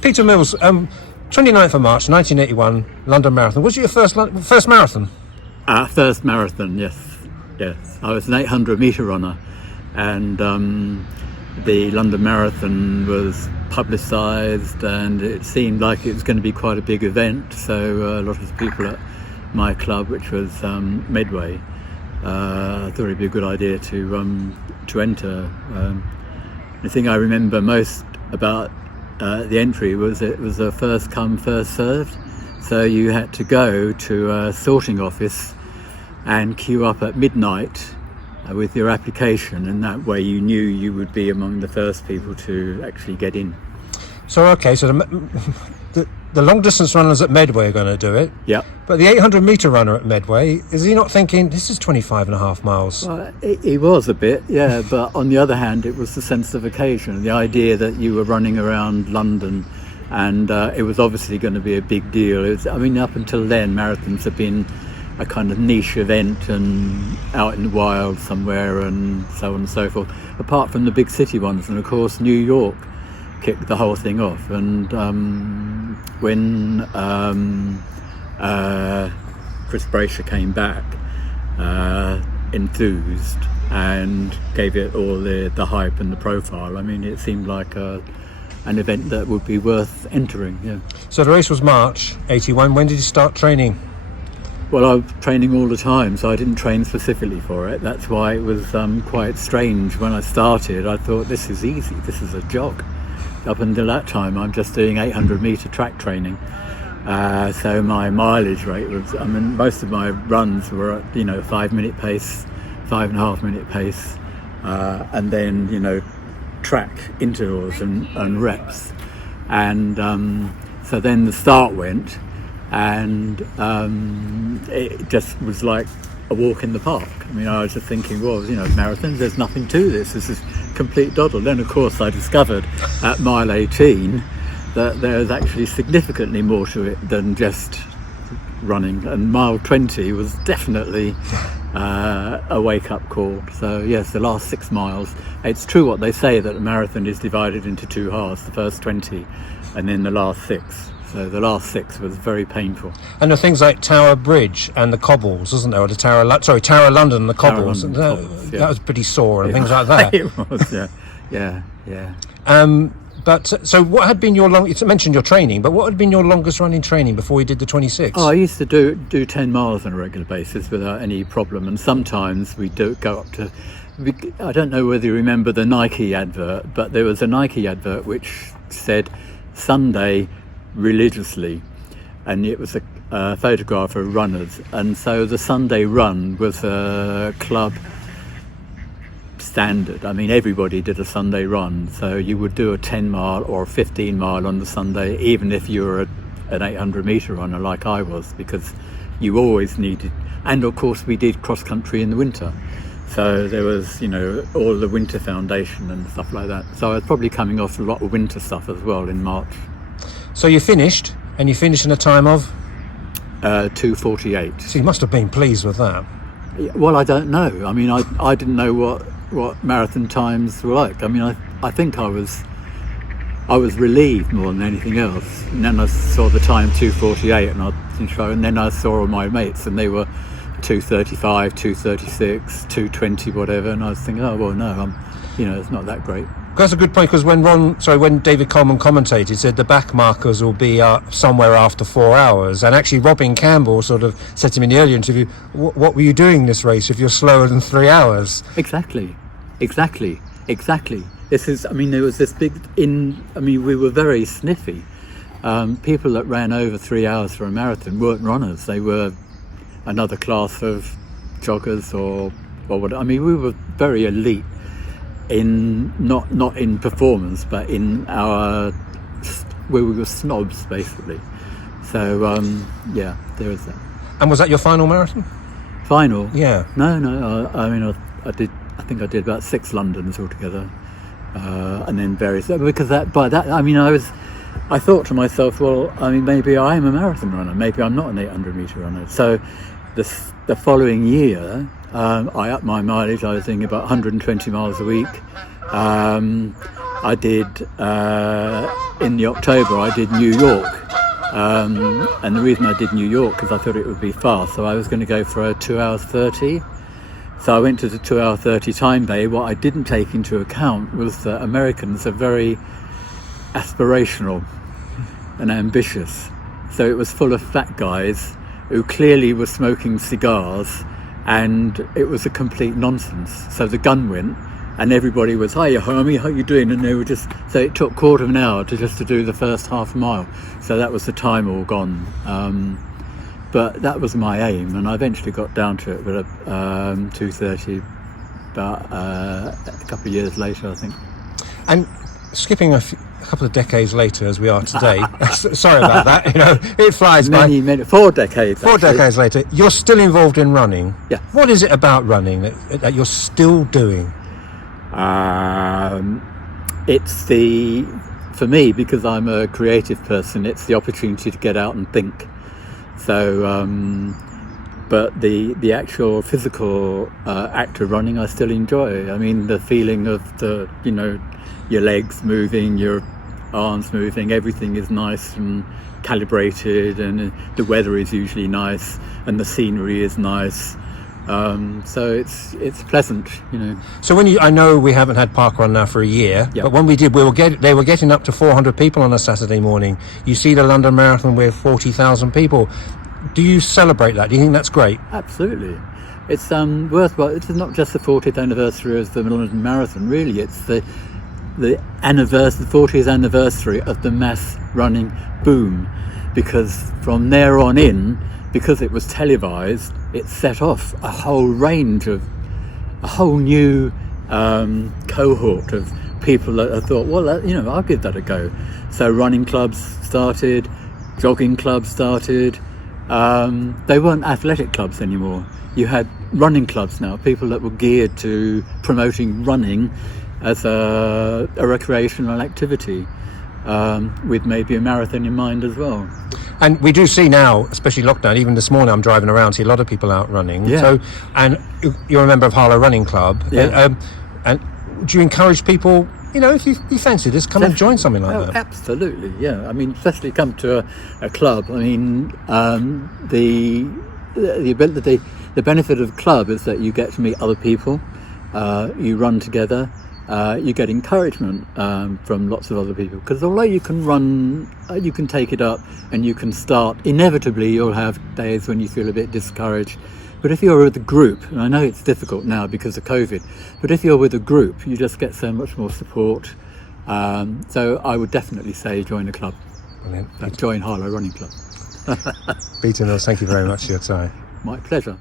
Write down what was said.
Peter Mills, 29th of March 1981, London Marathon. Was it your first marathon? First marathon, yes. I was an 800-metre runner, and the London Marathon was publicised, and it seemed like it was going to be quite a big event. So a lot of the people at my club, which was Medway, thought it'd be a good idea to enter. The thing I remember most about the entry was it was a first come, first served. So you had to go to a sorting office and queue up at midnight with your application, and that way you knew you would be among the first people to actually get in. So the long distance runners at Medway are going to do it. Yeah. But the 800-metre runner at Medway, is he not thinking, this is 25.5 miles? Well, he was a bit, yeah, but on the other hand, it was the sense of occasion, the idea that you were running around London, and it was obviously going to be a big deal. Up until then, marathons have been a kind of niche event and out in the wild somewhere and so on and so forth, apart from the big city ones. And of course, New York kicked the whole thing off. And when Chris Braysher came back, enthused and gave it all the hype and the profile, it seemed like an event that would be worth entering. Yeah. So the race was March 81. When did you start training? Well, I was training all the time, so I didn't train specifically for it. That's why it was quite strange. When I started, I thought, this is easy, this is a jog. Up until that time, I'm just doing 800-metre track training. So my mileage rate was, most of my runs were at, 5-minute pace, 5.5-minute pace, and then, track intervals and reps. And so then the start went, and it just was like a walk in the park. I was just thinking, well, marathons, there's nothing to this. This is complete doddle. Then, of course, I discovered at mile 18 that there's actually significantly more to it than just running. And mile 20 was definitely a wake-up call. So, yes, the last 6 miles. It's true what they say, that a marathon is divided into 2 halves, the first 20 and then the last 6. So the last 6 was very painful. And there are things like Tower Bridge and the cobbles, wasn't there? Or the Tower London and the cobbles. That was pretty sore and things like that. It was, yeah. But so what had been your you mentioned your training, but what had been your longest running training before you did the 26? I used to do 10 miles on a regular basis without any problem, and sometimes we do go up to, I don't know whether you remember the Nike advert, but there was a Nike advert which said Sunday religiously, and it was a photograph of runners, and so the Sunday run was a club standard. Everybody did a Sunday run, so you would do a 10 mile or a 15 mile on the Sunday, even if you were an 800-metre runner like I was, because you always needed, and of course we did cross country in the winter, so there was all the winter foundation and stuff like that. So I was probably coming off a lot of winter stuff as well in March. So you finished in a time of? 2:48. So you must have been pleased with that. Well, I don't know. I didn't know what marathon times were like. I think I was relieved more than anything else. And then I saw the time 2:48, and then I saw all my mates, and they were 2:35, 2:36, 2:20, whatever. And I was thinking, oh well, no, it's not that great. That's a good point, because when David Coleman commentated, he said the back markers will be somewhere after 4 hours, and actually Robin Campbell sort of said to me in the earlier interview, what were you doing this race if you're slower than 3 hours? Exactly. This is, there was this big, we were very sniffy. People that ran over 3 hours for a marathon weren't runners, they were another class of joggers or what. We were very elite. Not in performance, but in where we were snobs basically. So there was that. And was that your final marathon? Final? Yeah. No. I think I did about 6 Londons altogether, and then various. Because I thought to myself, well, maybe I am a marathon runner. Maybe I'm not an 800-metre runner. So the following year, I upped my mileage. I was doing about 120 miles a week, I did in the October. I did New York, and the reason I did New York is I thought it would be fast. So I was going to go for a 2 hours 30. So I went to the 2 hour 30 time bay. What I didn't take into account was that Americans are very aspirational and ambitious. So it was full of fat guys who clearly were smoking cigars, and it was a complete nonsense. So the gun went, and everybody was, "Hiya, homie, how you doing?" And they were just, so it took quarter of an hour to do the first half mile. So that was the time all gone. But that was my aim, and I eventually got down to it with a 2:30, about a couple of years later, I think. And skipping a couple of decades later, as we are today, sorry about that. It flies by. Many, 4 decades. Four actually. decades later, you're still involved in running. Yeah. What is it about running that you're still doing? It's for me, because I'm a creative person, it's the opportunity to get out and think. So, but the actual physical act of running, I still enjoy. I mean, the feeling of your legs moving, your arms moving, everything is nice and calibrated, and the weather is usually nice, and the scenery is nice. So it's pleasant, So I know we haven't had parkrun now for a year, Yep. but when we did, they were getting up to 400 people on a Saturday morning. You see the London Marathon with 40,000 people. Do you celebrate that? Do you think that's great? Absolutely. It's worthwhile. It's not just the 40th anniversary of the London Marathon, really. It's the 40th anniversary of the mass running boom, because from there on in, because it was televised, it set off a whole new cohort of people that I thought, well, I'll give that a go. So running clubs started, jogging clubs started. They weren't athletic clubs anymore. You had running clubs now, people that were geared to promoting running as a recreational activity, with maybe a marathon in mind as well. And we do see now, especially lockdown, even this morning I'm driving around, see a lot of people out running. Yeah. So, and you're a member of Harlow Running Club. Yeah. And do you encourage people, if you fancy this, come and join something like that? Absolutely, yeah. I mean, especially come to a club. I mean, the benefit of club is that you get to meet other people, you run together, you get encouragement from lots of other people, because although you can run, you can take it up and you can start, inevitably you'll have days when you feel a bit discouraged. But if you're with a group, and I know it's difficult now because of COVID, but if you're with a group, you just get so much more support. So I would definitely say join a club. Brilliant. Join Harlow Running Club. Peter Mills, thank you very much for your time. My pleasure.